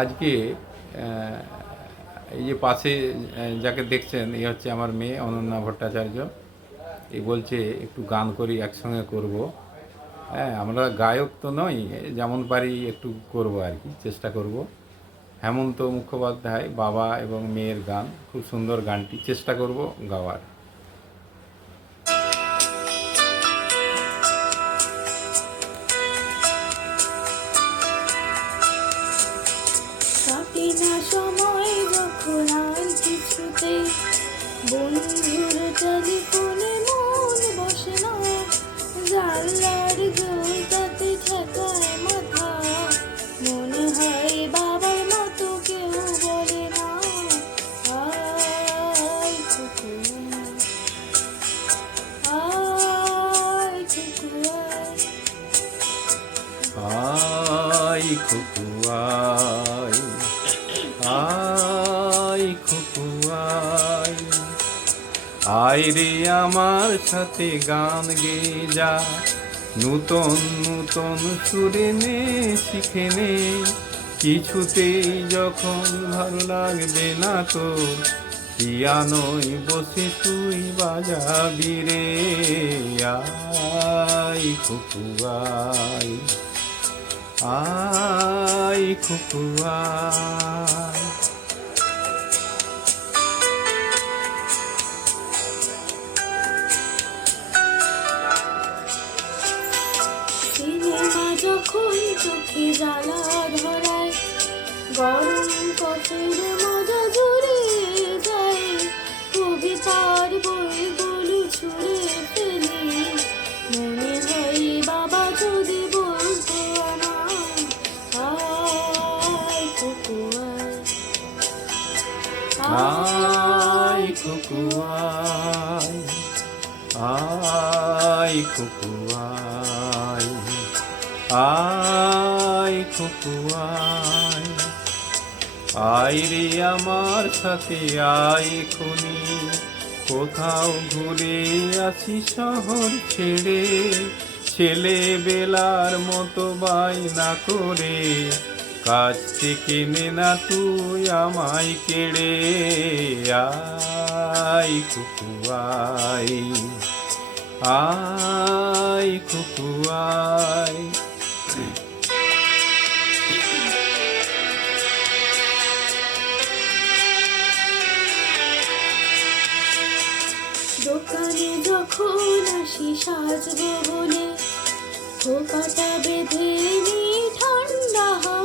আজকে এই যে পাশে যাকে দেখছেন এই হচ্ছে আমার মেয়ে অনন্যা ভট্টাচার্য। এই বলছে, একটু গান করি, একসঙ্গে করব। হ্যাঁ আমরা গায়ক তো নই, যেমন পারি একটু করব আর কি, চেষ্টা করব। হেমন্ত মুখোপাধ্যায়, বাবা এবং মেয়ের গান, খুব সুন্দর গানটি, চেষ্টা করব গাওয়ার। আই খুকুয়াই আই। খুকুয়াই আই। রে আমার সাথে গান গে যা। নূতন নূতন সুরে নে, শিখে নে। কিছুতেই যখন ভালো লাগবে না তো, পিয়ানোয় বসে তুই বাজাবি রে। আই খুকুয়াই আই খুকুয়া যখন চোখে জ্বালা ধরায় গরম কফির মজা আই খুকুয়াই আই খুকুয়াই আই খুকুয়াই আই রে আমার সাথে আই খুনি, কোথাও ঘুরে আসি শহর ছেড়ে ছেলে বেলার মতো বায়না করে কাজ থেকে নে তুই আমায় কেড়ে আই কুকুয়াই আই কুকুয়াই দোকানে যখন আসি সাজবো বলে খোপাটা বেঁধে নি ঠান্ডা হাওয়ায়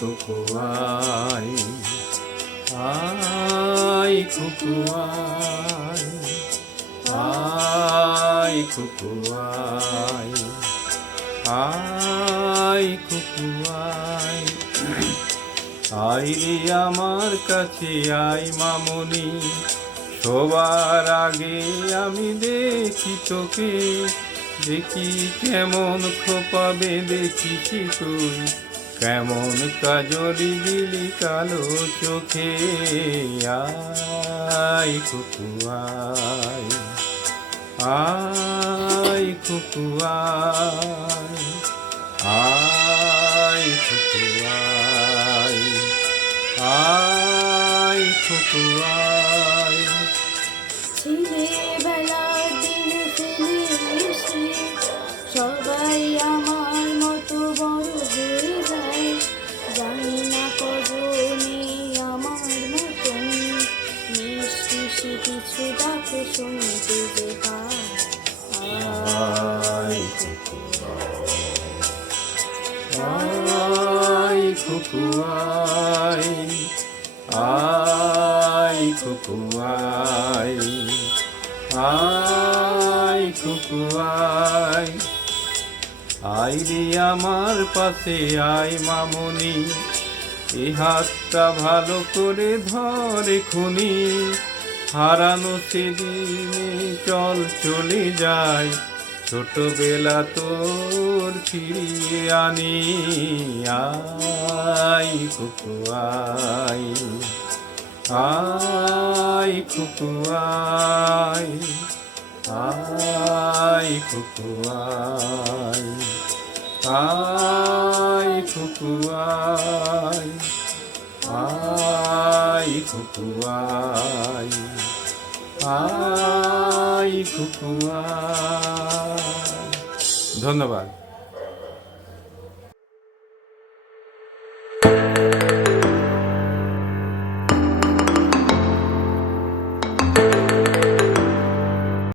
আই কুকুয়াই আই কুকুয়াই আই কুকুয়াই আই কুকুয়াই আই রে আমার কাছে, আই মামনি সবার আগে আমি দেখি তোকে, দেখি কেমন খোপা বেঁধেছিস তুই। কেমন কাজরি দিলি কালো চোখে? আই কুকুয়াই আই কুকুয়াই আই কুকুয়াই আই কুকুয়াই ছেলেবেলার দিন খুকুয়াই আই খুকুয়াই আই খুকুয়াই আই রে আমার পাশে আই মামনি, এ হাতটা ভালো করে ধরে খুনি হারানো সেদিনে চল চলে যায় ছোটবেলা তোর ফিরিয়ে আনি, আই আই। আই খুকু আই। আই আই। আই আই। আই খুকু আই। আই কুকুয়া ধন্যবাদ।